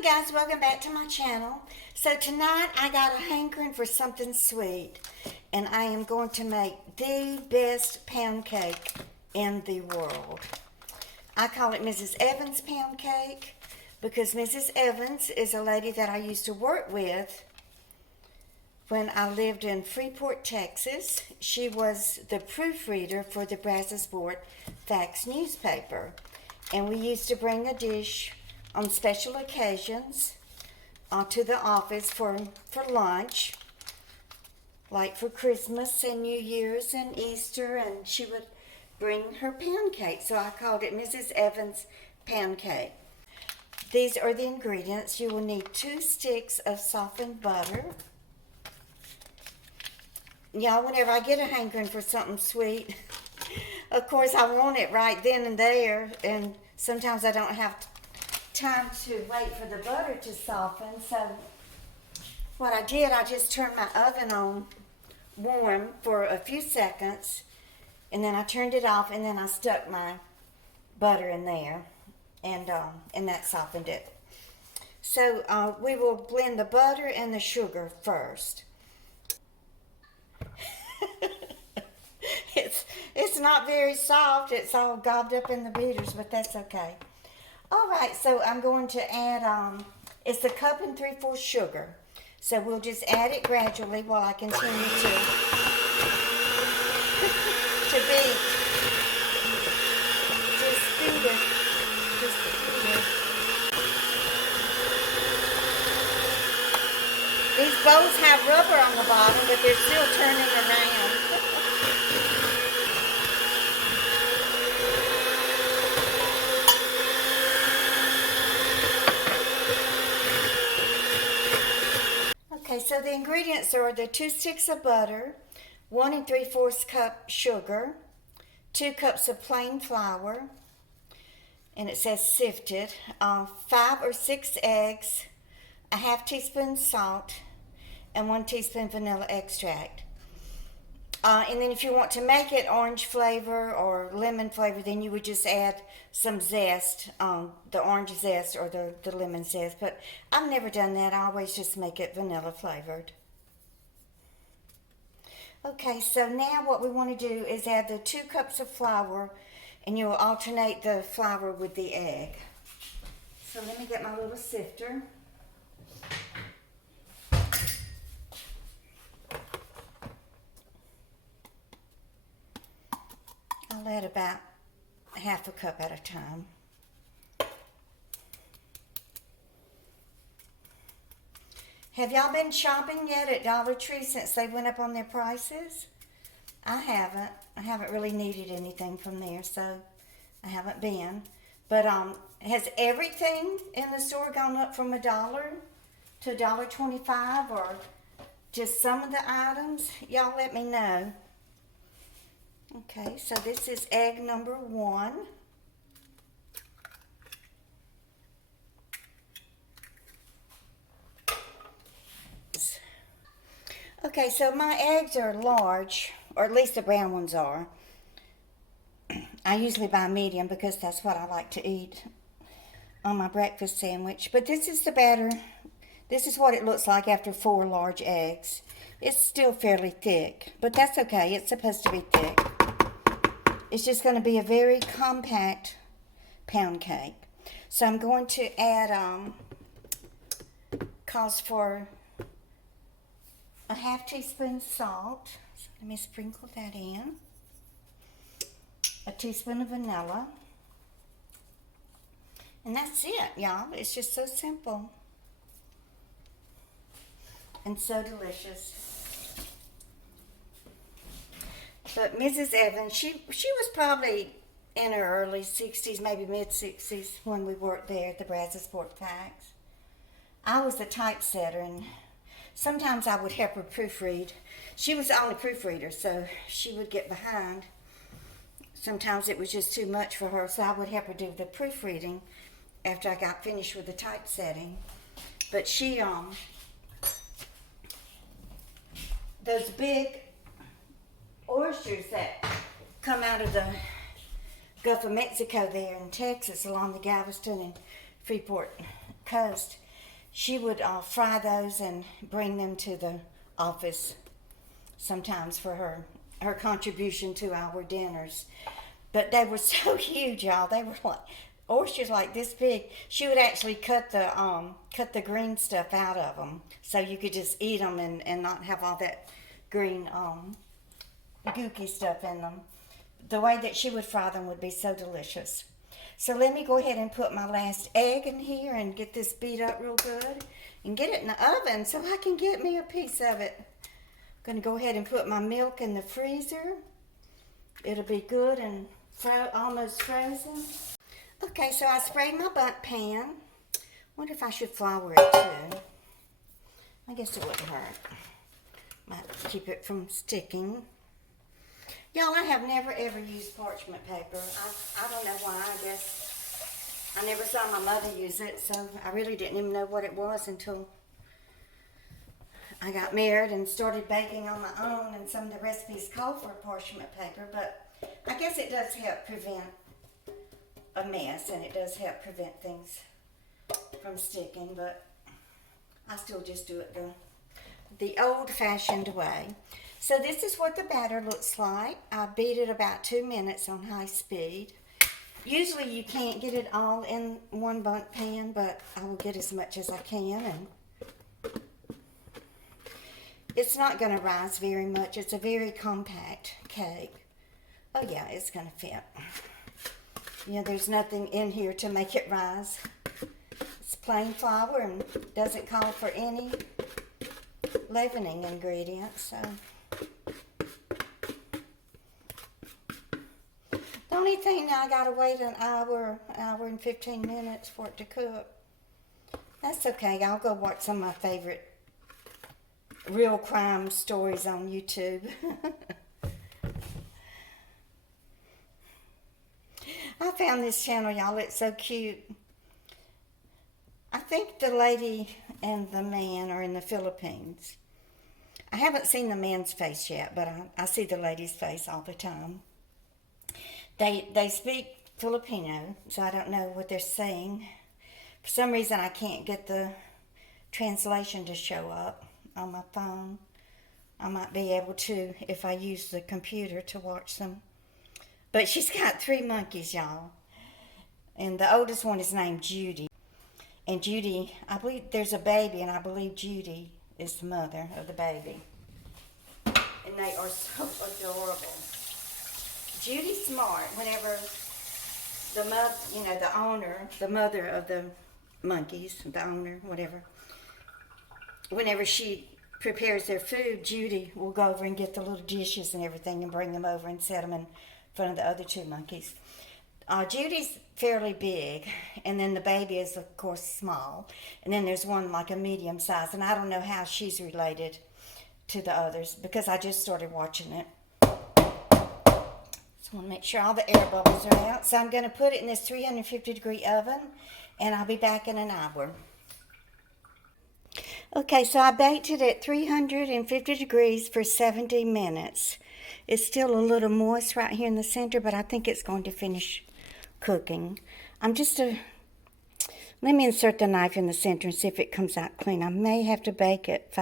Hi guys, welcome back to my channel. So tonight I got a hankering for something sweet, and I am going to make the best pound cake in the world. I call it Mrs. Evans pound cake because Mrs. Evans is a lady that I used to work with when I lived in Freeport, Texas. She was the proofreader for the Brazosport Facts newspaper, and we used to bring a dish on special occasions to the office for lunch, like for Christmas and New Year's and Easter, and she would bring her pound cake. So I called it Mrs. Evans pound cake. These are the ingredients. You will need 2 sticks of softened butter. Y'all, whenever I get a hankering for something sweet, of course I want it right then and there, and sometimes I don't have time to wait for the butter to soften. So what I did, I just turned my oven on warm for a few seconds, and then I turned it off, and then I stuck my butter in there, and that softened it. So we will blend the butter and the sugar first. It's not very soft. It's all gobbed up in the beaters, but that's okay. All right, so I'm going to add, it's 1 3/4 cups sugar. So we'll just add it gradually while I continue to beat. Just beat it. Just beat it. These bowls have rubber on the bottom, but they're still turning around. Okay, so the ingredients are the 2 sticks of butter, 1 3/4 cup sugar, 2 cups of plain flour, and it says sifted, 5 or 6 eggs, a 1/2 teaspoon salt, and 1 teaspoon vanilla extract. And then if you want to make it orange flavor or lemon flavor, then you would just add some zest, the orange zest or the lemon zest. But I've never done that. I always just make it vanilla flavored. Okay, so now what we want to do is add the 2 cups of flour, and you'll alternate the flour with the egg. So let me get my little sifter. I'll add about 1/2 cup at a time. Have y'all been shopping yet at Dollar Tree since they went up on their prices? I haven't. I haven't really needed anything from there, so I haven't been. But has everything in the store gone up from $1 to $1.25, or just some of the items? Y'all let me know. Okay, so this is egg number 1. Okay, so my eggs are large, or at least the brown ones are. I usually buy medium because that's what I like to eat on my breakfast sandwich. But this is the batter. This is what it looks like after 4 large eggs. It's still fairly thick, but that's okay. It's supposed to be thick. It's just going to be a very compact pound cake. So I'm going to add, calls for a 1/2 teaspoon salt. So let me sprinkle that in. A teaspoon of vanilla. And that's it, y'all. It's just so simple. And so delicious. But Mrs. Evans, she was probably in her early 60s, maybe mid-60s, when we worked there at the Brazosport Facts. I was the typesetter, and sometimes I would help her proofread. She was the only proofreader, so she would get behind. Sometimes it was just too much for her, so I would help her do the proofreading after I got finished with the typesetting. But she, those big oysters that come out of the Gulf of Mexico there in Texas along the Galveston and Freeport coast, she would fry those and bring them to the office sometimes for her contribution to our dinners. But they were so huge, y'all. They were like oysters like this big. She would actually cut the green stuff out of them so you could just eat them and not have all that green gooky stuff in them. The way that she would fry them would be so delicious. So let me go ahead and put my last egg in here and get this beat up real good and get it in the oven so I can get me a piece of it. I'm going to go ahead and put my milk in the freezer. It'll be good and almost frozen. Okay, so I sprayed my bundt pan. Wonder if I should flour it too. I guess it wouldn't hurt. Might keep it from sticking. Y'all, I have never ever used parchment paper. I don't know why. I guess I never saw my mother use it, so I really didn't even know what it was until I got married and started baking on my own, and some of the recipes call for parchment paper, but I guess it does help prevent a mess, and it does help prevent things from sticking, but I still just do it the old-fashioned way. So this is what the batter looks like. I beat it about 2 minutes on high speed. Usually you can't get it all in one bundt pan, but I will get as much as I can. And it's not going to rise very much. It's a very compact cake. Oh yeah, it's going to fit. You know, there's nothing in here to make it rise. It's plain flour and doesn't call for any leavening ingredients. So the only thing now, I gotta wait an hour and 15 minutes for it to cook. That's okay. I'll go watch some of my favorite real crime stories on YouTube. I found this channel, y'all. It's so cute. I think the lady and the man are in the Philippines. I haven't seen the man's face yet, but I see the lady's face all the time. They speak Filipino, so I don't know what they're saying. For some reason, I can't get the translation to show up on my phone. I might be able to if I use the computer to watch them. But she's got 3 monkeys, y'all. And the oldest one is named Judy. And Judy, I believe there's a baby, and I believe Judy is the mother of the baby. And they are so adorable. Judy's smart. Whenever the mother of the monkeys, the owner, whatever, whenever she prepares their food, Judy will go over and get the little dishes and everything and bring them over and set them in front of the other 2 monkeys. Judy's fairly big, and then the baby is, of course, small. And then there's one like a medium size, and I don't know how she's related to the others because I just started watching it. So I want to make sure all the air bubbles are out. So I'm going to put it in this 350-degree oven, and I'll be back in an hour. Okay, so I baked it at 350 degrees for 70 minutes. It's still a little moist right here in the center, but I think it's going to finish cooking. Let me insert the knife in the center and see if it comes out clean. I may have to bake it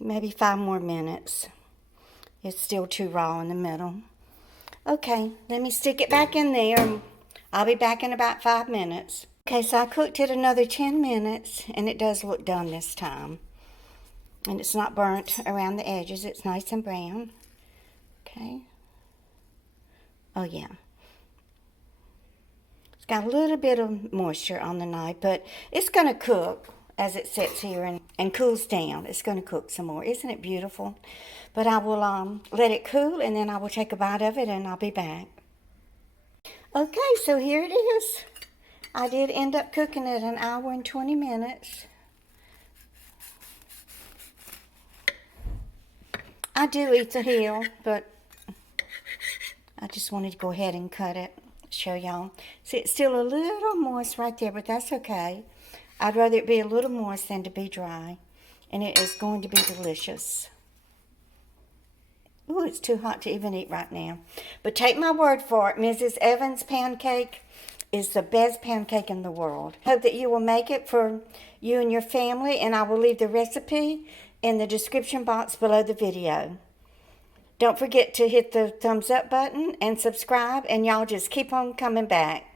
maybe 5 more minutes. It's still too raw in the middle. Okay, let me stick it back in there, and I'll be back in about 5 minutes. Okay, so I cooked it another 10 minutes, and it does look done this time. And it's not burnt around the edges. It's nice and brown. Okay. Oh, yeah. It's got a little bit of moisture on the knife, but it's going to cook as it sits here and cools down. It's going to cook some more. Isn't it beautiful? But I will let it cool, and then I will take a bite of it, and I'll be back. Okay, so here it is. I did end up cooking it 1 hour and 20 minutes. I do eat the heel, but I just wanted to go ahead and cut it, show y'all. See, it's still a little moist right there, but that's okay. I'd rather it be a little moist than to be dry, and it is going to be delicious. Ooh, it's too hot to even eat right now. But take my word for it, Mrs. Evans' pancake is the best pound cake in the world. Hope that you will make it for you and your family, and I will leave the recipe in the description box below the video. Don't forget to hit the thumbs up button and subscribe, and y'all just keep on coming back.